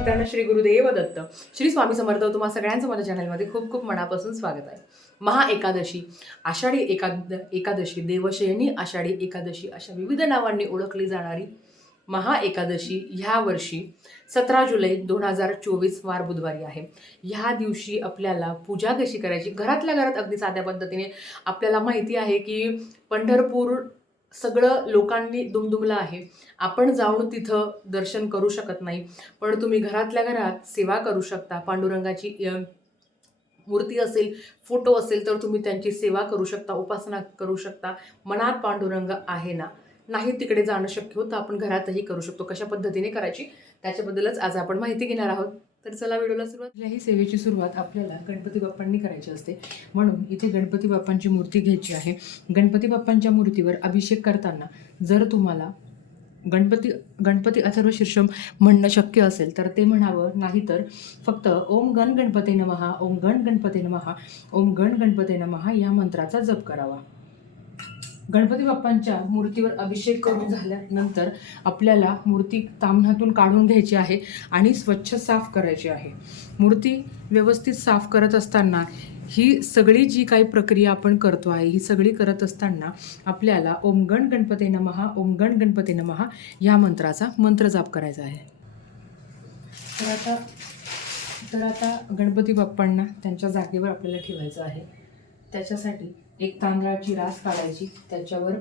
मित्रांनो श्री गुरुदेव दत्त श्री स्वामी समर्थ तुम्हाला सगळ्यांचं माझ्या चॅनलमध्ये खूप खूप मनापासून स्वागत आहे. महा एकादशी आषाढी एकाद एकादशी देवशयनी आषाढी एकादशी अशा विविध नावांनी ओळखली जाणारी महा एकादशी ह्या वर्षी सतरा जुलै दोन हजार चोवीस वार बुधवारी आहे. ह्या दिवशी आपल्याला पूजा कशी करायची? घरातल्या घरात अगदी साध्या पद्धतीने आपल्याला माहिती आहे की पंढरपूर सगळं लोकांनी दुमदुमलं आहे. आपण जाऊन तिथं दर्शन करू शकत नाही. पण तुम्ही घरातल्या घरात सेवा करू शकता. पांडुरंगाची मूर्ती असेल फोटो असेल तर तुम्ही त्यांची सेवा करू शकता उपासना करू शकता. मनात पांडुरंग आहे ना? नाही तिकडे जाणं शक्य होतं आपण घरातही करू शकतो. कशा पद्धतीने करायची? त्याच्याबद्दलच आज आपण माहिती घेणार आहोत. तर चला व्हिडिओला सुरुवात. ही सेवेची सुरुवात आपल्याला गणपती बाप्पांनी करायची असते. म्हणून इथे गणपती बाप्पांची मूर्ती घ्यायची आहे. गणपती बाप्पांच्या मूर्तीवर अभिषेक करताना जर तुम्हाला गणपती गणपती अथर्व शीर्षम म्हणणं शक्य असेल तर ते म्हणावं. नाहीतर फक्त ओम गण गणपती नमहा ओम गण गणपती नमहा ओम गण गणपती नमहा या मंत्राचा जप करावा. गणपती बाप्पांच्या मूर्तीवर अभिषेक करून झाल्यानंतर आपल्याला मूर्ती तामणातून काढून घ्यायची आहे आणि स्वच्छ साफ करायची आहे. मूर्ती व्यवस्थित साफ करत असताना ही सगळी जी काही प्रक्रिया आपण करतो आहे ही सगळी करत असताना आपल्याला ओमगण गणपती नमहा ओमगण गणपती नमहा या मंत्राचा मंत्र जाप करायचा आहे. तर आता तर आता गणपती बाप्पांना त्यांच्या जागेवर आपल्याला ठेवायचं आहे. त्याच्यासाठी एक तांदळाची रास काढायची. त्याच्यावर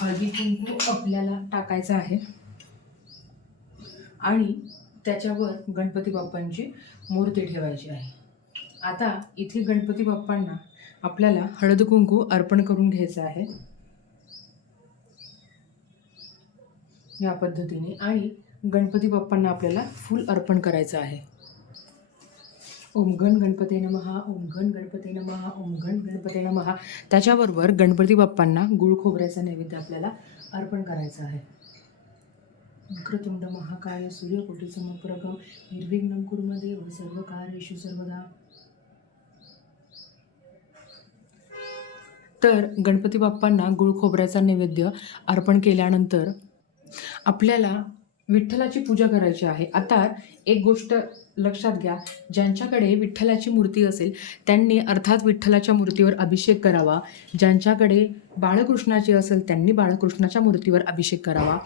हळदी कुंकू आपल्याला टाकायचं आहे. आणि त्याच्यावर गणपती बाप्पांची मूर्ती ठेवायची आहे. आता इथे गणपती बाप्पांना आपल्याला हळद कुंकू अर्पण करून घ्यायचं आहे. या पद्धतीने. आणि गणपती बाप्पांना आपल्याला फूल अर्पण करायचं आहे. ओम गण गणपती नमहा ओम गण गणपती नमहा ओम गण गणपती नमहा. त्याच्याबरोबर गणपती बाप्पांना गुळ खोबऱ्याचा नैवेद्य आपल्याला अर्पण करायचं आहे. वक्रतुंड महाकाय सूर्यकोटी समप्रभम निर्विघ्नं कुर्मदेव सर्व कार्येषु सर्वदा. तर गणपती बाप्पांना गुळ खोबऱ्याचा नैवेद्य अर्पण केल्यानंतर आपल्याला विठ्ठलाची पूजा करायची आहे. आता एक गोष्ट लक्षात घ्या ज्यांच्याकडे विठ्ठलाची मूर्ती असेल त्यांनी अर्थात विठ्ठलाच्या मूर्तीवर अभिषेक करावा. ज्यांच्याकडे बाळकृष्णाची असेल त्यांनी बाळकृष्णाच्या मूर्तीवर अभिषेक करावा.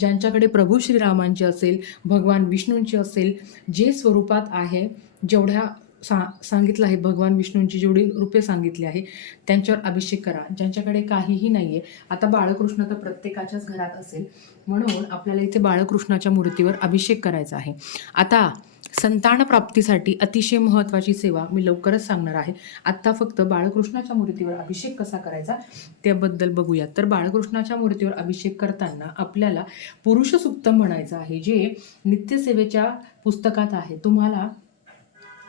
ज्यांच्याकडे प्रभू श्रीरामांची असेल भगवान विष्णूंची असेल जे स्वरूपात आहे जेवढ्या सा सांगितलं आहे भगवान विष्णूंची जेवढी रूपे सांगितली आहे त्यांच्यावर अभिषेक करा. ज्यांच्याकडे काहीही नाही आहे आता बाळकृष्ण तर प्रत्येकाच्याच घरात असेल म्हणून आपल्याला इथे बाळकृष्णाच्या मूर्तीवर अभिषेक करायचा आहे. आता संतान प्राप्तीसाठी अतिशय महत्त्वाची सेवा मी लवकरच सांगणार आहे. आत्ता फक्त बाळकृष्णाच्या मूर्तीवर अभिषेक कसा करायचा त्याबद्दल बघूयात तर बाळकृष्णाच्या मूर्तीवर अभिषेक करताना आपल्याला पुरुष सुक्तम म्हणायचं आहे जे नित्यसेवेच्या पुस्तकात आहे. तुम्हाला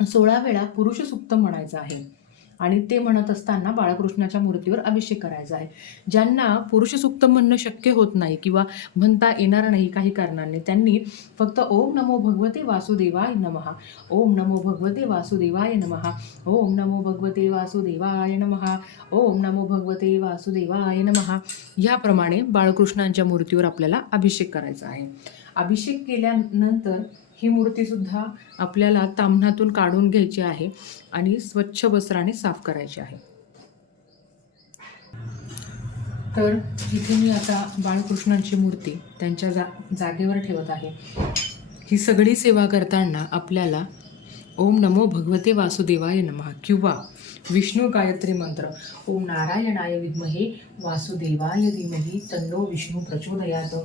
सोळा वेळा पुरुष सुक्त म्हणायचं आहे. आणि ते म्हणत असताना बाळकृष्णाच्या मूर्तीवर अभिषेक करायचा आहे. ज्यांना पुरुषसुक्त म्हणणं शक्य होत नाही किंवा म्हणता येणार नाही काही कारणाने त्यांनी फक्त ओम नमो भगवते वासुदेवाय नमहा. ओम नमो भगवते वासुदेवाय नमहा. ओम नमो भगवते वासुदेवाय नमहा. ओम नमो भगवते वासुदेवाय नमहा. ह्याप्रमाणे बाळकृष्णांच्या मूर्तीवर आपल्याला अभिषेक करायचा आहे. अभिषेक केल्यानंतर ही मूर्तीसुद्धा आपल्याला ताम्हणातून काढून घ्यायची आहे आणि स्वच्छ वस्त्राने साफ करायची आहे. तर इथे मी आता बाळकृष्णांची मूर्ती त्यांच्या जा जागेवर ठेवत आहे ही सगळी सेवा करताना आपल्याला ओम नमो भगवते वासुदेवाय नमः किंवा विष्णू गायत्री मंत्र. ओम नारायणाय विद्महे वासुदेवाय धीमहि तन्नो विष्णू प्रचोदयात.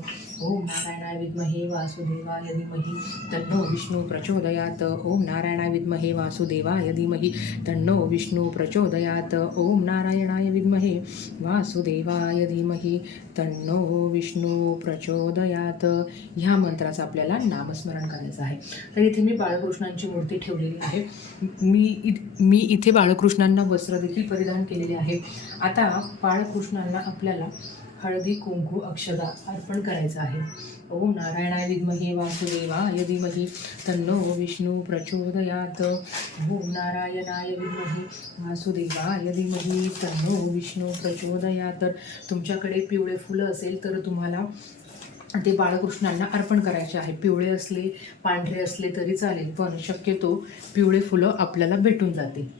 ओम नारायणाय विद्महे वासुदेवाय धीमहि तन्नो विष्णू प्रचोदयात. ओम नारायणाय विद्महे वासुदेवाय धीमहि तन्नो विष्णू प्रचोदयात. ओम नारायणाय विद्महे वासुदेवाय धीमहि तन्नो विष्णू प्रचोदयात. ह्या मंत्राचं आपल्याला नामस्मरण करायचं आहे. तर इथे मी बाळकृष्णांची मूर्ती ठेवलेली आहे. मी इ- मी इथे मुलांना वस्त्र देखील परिधान केलेले आहे. आता बाळकृष्णांना आपल्याला हळदी कुंकू अक्षदा अर्पण करायचं आहे. ओम नारायणाय विद्महे वासुदेवाय धीमहि तन्नो विष्णू प्रचोदयात. ओम नारायणाय विद्महे वासुदेवाय धीमहि तन्नो विष्णू प्रचोदयात. तर तुमच्याकडे पिवळे फुलं असेल तर तुम्हाला ते बाळकृष्णांना अर्पण करायचे आहे. पिवळे असले पांढरे असले तरी चालेल पण शक्यतो पिवळे फुलं आपल्याला भेटून जातील.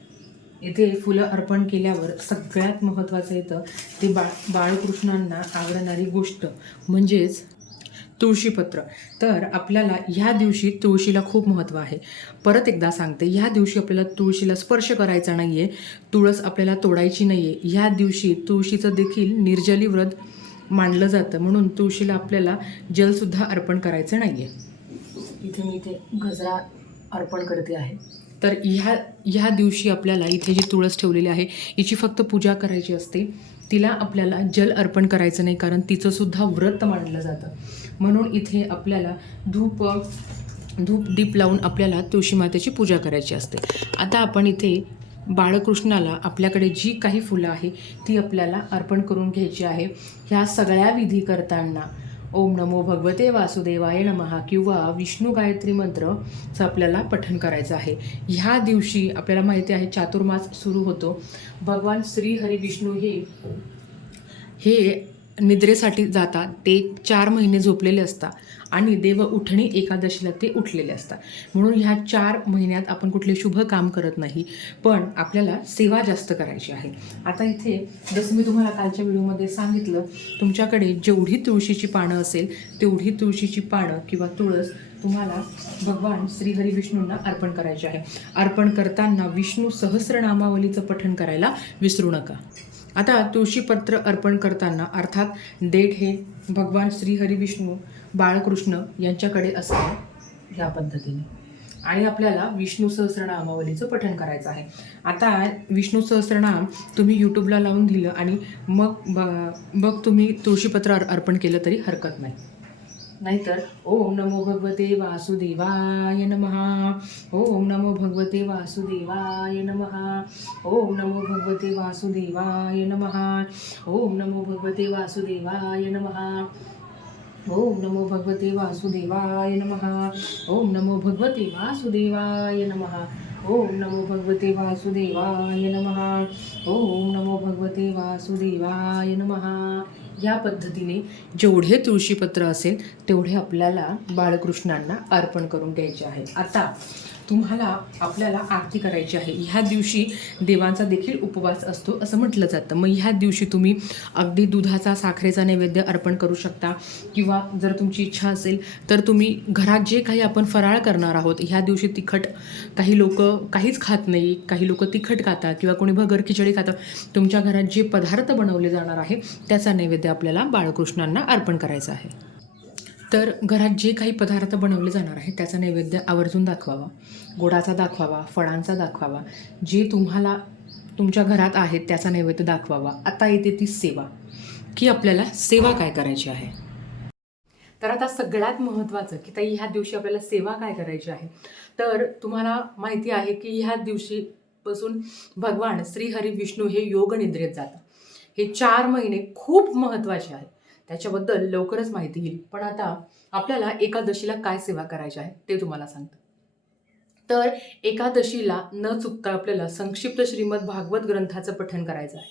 इथे फुलं अर्पण केल्यावर सगळ्यात महत्त्वाचं येतं ते बाळ बाळकृष्णांना आवडणारी गोष्ट म्हणजेच तुळशीपत्र. तर आपल्याला ह्या दिवशी तुळशीला खूप महत्त्व आहे. परत एकदा सांगते ह्या दिवशी आपल्याला तुळशीला स्पर्श करायचा नाही आहे तुळस आपल्याला तोडायची नाही आहे ह्या दिवशी तुळशीचं देखील निर्जली व्रत मांडलं जातं म्हणून तुळशीला आपल्याला जलसुद्धा अर्पण करायचं नाही आहे इथे मी इथे गजरा अर्पण करते आहे. तर ह्या ह्या दिवशी आपल्याला इथे जी तुळस ठेवलेली आहे हिची फक्त पूजा करायची असते. तिला आपल्याला जल अर्पण करायचं नाही कारण तिचंसुद्धा व्रत मानलं जातं. म्हणून इथे आपल्याला धूप धूप दीप लावून आपल्याला तुळशी मातेची पूजा करायची असते. आता आपण इथे बाळकृष्णाला आपल्याकडे जी काही फुलं आहे ती आपल्याला अर्पण करून घ्यायची आहे. ह्या सगळ्या विधी करताना ओम नमो भगवते वासुदेवाय नमहा किंवा विष्णू गायत्री मंत्रचं आपल्याला पठण करायचं आहे. ह्या दिवशी आपल्याला माहिती आहे चातुर्मास सुरू होतो. भगवान श्री हरी विष्णू हे हे निद्रेसाठी जातात ते चार महिने झोपलेले असतात आणि देव उठणी एकादशीला ते उठलेले असतात. म्हणून ह्या चार महिन्यात आपण कुठले शुभ काम करत नाही पण आपल्याला सेवा जास्त करायची आहे. आता इथे जसं मी तुम्हाला कालच्या व्हिडिओमध्ये सांगितलं तुमच्याकडे जेवढी तुळशीची पानं असेल तेवढी तुळशीची पानं किंवा तुळस तुम्हाला भगवान श्री हरी विष्णूंना अर्पण करायचे आहे. अर्पण करताना विष्णू सहस्रनामावलीचं पठण करायला विसरू नका. आता तुळशीपत्र अर्पण करताना अर्थात देठ हे भगवान श्री बाळकृष्ण यांच्याकडे असतं ह्या पद्धतीने. आणि आपल्याला विष्णू सहस्रनामावलीचं पठण करायचं आहे. आता विष्णू सहस्रनाम तुम्ही यूट्यूबला लावून दिलं आणि मग ब- मग तुम्ही तुळशीपत्र अर्पण केलं तरी हरकत नाही. नाहीतर ओम नमो भगवते वासुदेवाय नमहा ओम नमो भगवते वासुदेवाय नमहा ओम नमो भगवते वासुदेवाय नमहा ओम नमो भगवते वासुदेवाय नमहा ओम नमो भगवते वासुदेवाय नमहा ओम नमो भगवते वासुदेवाय नमहा ओम नमो भगवते वासुदेवाय नमहा ओम नमो भगवते वासुदेवाय नमहा या पद्धतीने जेवढे तुळशीपत्र असेल तेवढे आपल्याला बाळकृष्णांना अर्पण करून घ्यायचे आहे आता तुम्हाला आपल्याला आरती करायची आहे. ह्या दिवशी देवांचा देखील उपवास असतो असं म्हटलं जातं. मग ह्या दिवशी तुम्ही अगदी दुधाचा साखरेचा नैवेद्य अर्पण करू शकता किंवा जर तुमची इच्छा असेल तर तुम्ही घरात जे काही आपण फराळ करणार आहोत ह्या दिवशी तिखट काही लोक काहीच खात नाही काही लोक तिखट खातात किंवा कोणी भगर खिचडी खातं. तुमच्या घरात जे पदार्थ बनवले जाणार आहे त्याचा नैवेद्य आपल्याला बाळकृष्णांना अर्पण करायचा आहे. तर घरात जे काही पदार्थ बनवले जाणार आहे त्याचा नैवेद्य आवर्जून दाखवावा. गोडाचा दाखवावा फळांचा दाखवावा. जे तुम्हाला तुमच्या घरात आहेत त्याचा नैवेद्य दाखवावा. आता येते ती सेवा. की आपल्याला सेवा काय करायची आहे? तर आता सगळ्यात महत्त्वाचं की ताई ह्या दिवशी आपल्याला सेवा काय करायची आहे? तर तुम्हाला माहिती आहे की ह्या दिवशीपासून भगवान श्रीहरी विष्णू हे योग निद्रेत जातात. हे चार महिने खूप महत्त्वाचे आहेत. त्याच्याबद्दल लवकरच माहिती येईल. पण आता आपल्याला एकादशीला काय सेवा करायची आहे ते तुम्हाला सांगतं. तर एकादशीला न चुकता आपल्याला संक्षिप्त श्रीमद भागवत ग्रंथाचं पठण करायचं आहे.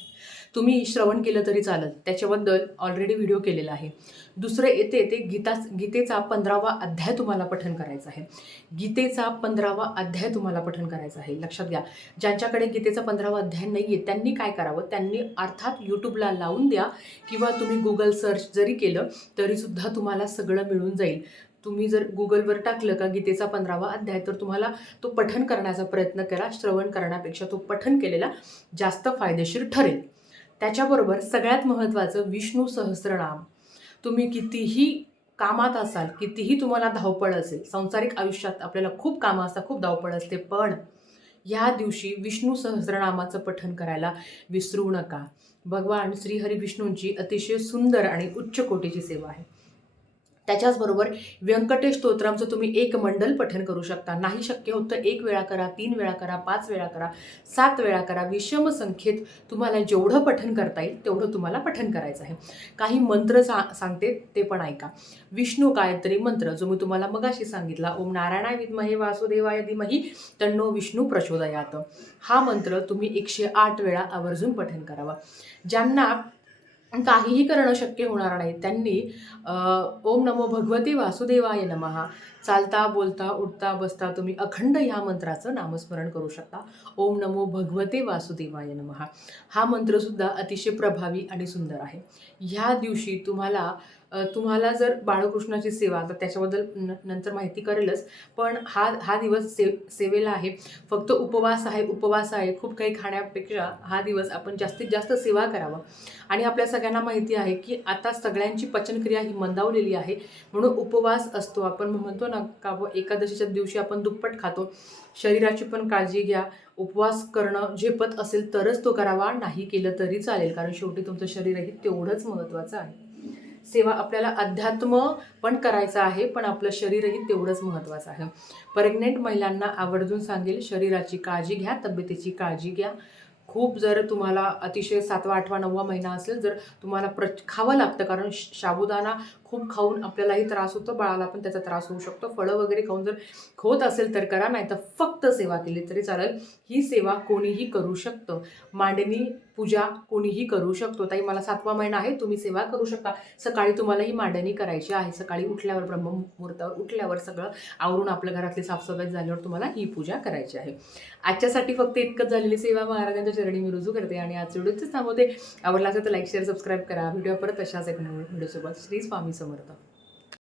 तुम्ही श्रवण केलं तरी चालत त्याच्याबद्दल ऑलरेडी व्हिडिओ केलेला आहे. दुसरं येते ते गीता गीतेचा पंधरावा अध्याय तुम्हाला पठन करायचा आहे. गीतेचा पंधरावा अध्याय तुम्हाला पठन करायचा आहे. लक्षात घ्या. ज्यांच्याकडे गीतेचा पंधरावा अध्याय नाही आहे त्यांनी काय करावं? त्यांनी अर्थात यूट्यूबला लावून द्या किंवा तुम्ही गुगल सर्च जरी केलं तरीसुद्धा तुम्हाला सगळं मिळून जाईल. तुम्ही जर गुगलवर टाकलं का गीतेचा पंधरावा अध्याय तर तुम्हाला तो पठन करण्याचा प्रयत्न करा. श्रवण करण्यापेक्षा तो पठन केलेला जास्त फायदेशीर ठरेल. त्याच्याबरोबर सगळ्यात महत्त्वाचं विष्णू सहस्रनाम. तुम्ही कितीही कामात असाल कितीही तुम्हाला धावपळ असेल सांसारिक आयुष्यात आपल्याला खूप कामं असतात खूप धावपळ असते पण या दिवशी विष्णू सहस्रनामाचं पठन करायला विसरू नका. भगवान श्रीहरी विष्णूंची अतिशय सुंदर आणि उच्च कोटीची सेवा आहे. त्याच्याचबरोबर व्यंकटेश स्तोत्रांचं तुम्ही एक मंडल पठन करू शकता. नाही शक्य होतं एक वेळा करा तीन वेळा करा पाच वेळा करा सात वेळा करा. विषम संख्येत तुम्हाला जेवढं पठन करता येईल तेवढं तुम्हाला पठन करायचं आहे. काही मंत्र सा सांगते ते पण ऐका. विष्णू गायत्री मंत्र जो मी तुम्हाला मगाशी सांगितला ओम नारायणाय विद्महे वासुदेवाय धीमही तन्नो विष्णू प्रचोदयात. हा मंत्र तुम्ही एकशे आठ वेळा आवर्जून पठन करावा. ज्यांना काहीही करणं शक्य होणार नाही. त्यांनी ओम नमो भगवती वासुदेवाय नमहा चालता बोलता उठता बसता तुम्ही अखंड ह्या मंत्राचं नामस्मरण करू शकता. ओम नमो भगवते वासुदेवाय नमहा हा मंत्रसुद्धा अतिशय प्रभावी आणि सुंदर आहे. ह्या दिवशी तुम्हाला तुम्हाला जर बाळकृष्णाची सेवा तर त्याच्याबद्दल न नंतर माहिती करेलच. पण हा हा दिवस से सेवेला आहे. फक्त उपवास आहे उपवास आहे. खूप काही खाण्यापेक्षा हा दिवस आपण जास्तीत जास्त सेवा करावं. आणि आपल्या सगळ्यांना माहिती आहे की आता सगळ्यांची पचनक्रिया ही मंदावलेली आहे. म्हणून उपवास असतो. आपण म्हणतो ना का एकादशीच्या दिवशी आपण दुप्पट खातो. शरीराची पण काळजी घ्या. उपवास करणं झेपत असेल तरच तो करावा. नाही केलं तरी चालेल. कारण शेवटी तुमचं शरीरही तेवढंच महत्त्वाचं आहे. सेवा आपल्याला अध्यात्म पण करायचं आहे पण आपलं शरीरही तेवढंच महत्त्वाचं आहे. प्रेग्नेंट महिलांना आवर्जून सांगेल शरीराची काळजी घ्या तब्येतीची काळजी घ्या. खूप जर तुम्हाला अतिशय सातवा आठवा नववा महिना असेल जर तुम्हाला प्र खावं लागतं. कारण शाबुदाना खूप खाऊन आपल्यालाही त्रास होतो बाळाला पण त्याचा त्रास होऊ शकतो. फळं वगैरे खाऊन जर होत असेल तर करा नाही तर फक्त सेवा केली तरी चालेल. ही सेवा कोणीही करू शकतं. मांडणी पूजा कोणीही करू शकतो. ताई मला सातवा महिना आहे तुम्ही सेवा करू शकता. सकाळी तुम्हाला ही मांडणी करायची आहे. सकाळी उठल्यावर ब्रह्ममुहूर्तावर उठल्यावर सगळं आवरून आपल्या घरातली साफसफाई झाल्यावर तुम्हाला ही पूजा करायची आहे. आजच्यासाठी फक्त इतकंच झालेली सेवा. महाराजांच्या चरणी मी रुजू करते आणि आज व्हिडिओच थांबवते. आवडला असेल तर लाईक शेअर सबस्क्राईब करा. व्हिडिओ परत अशाच एक व्हिडिओसोबत. श्री स्वामी समर्थ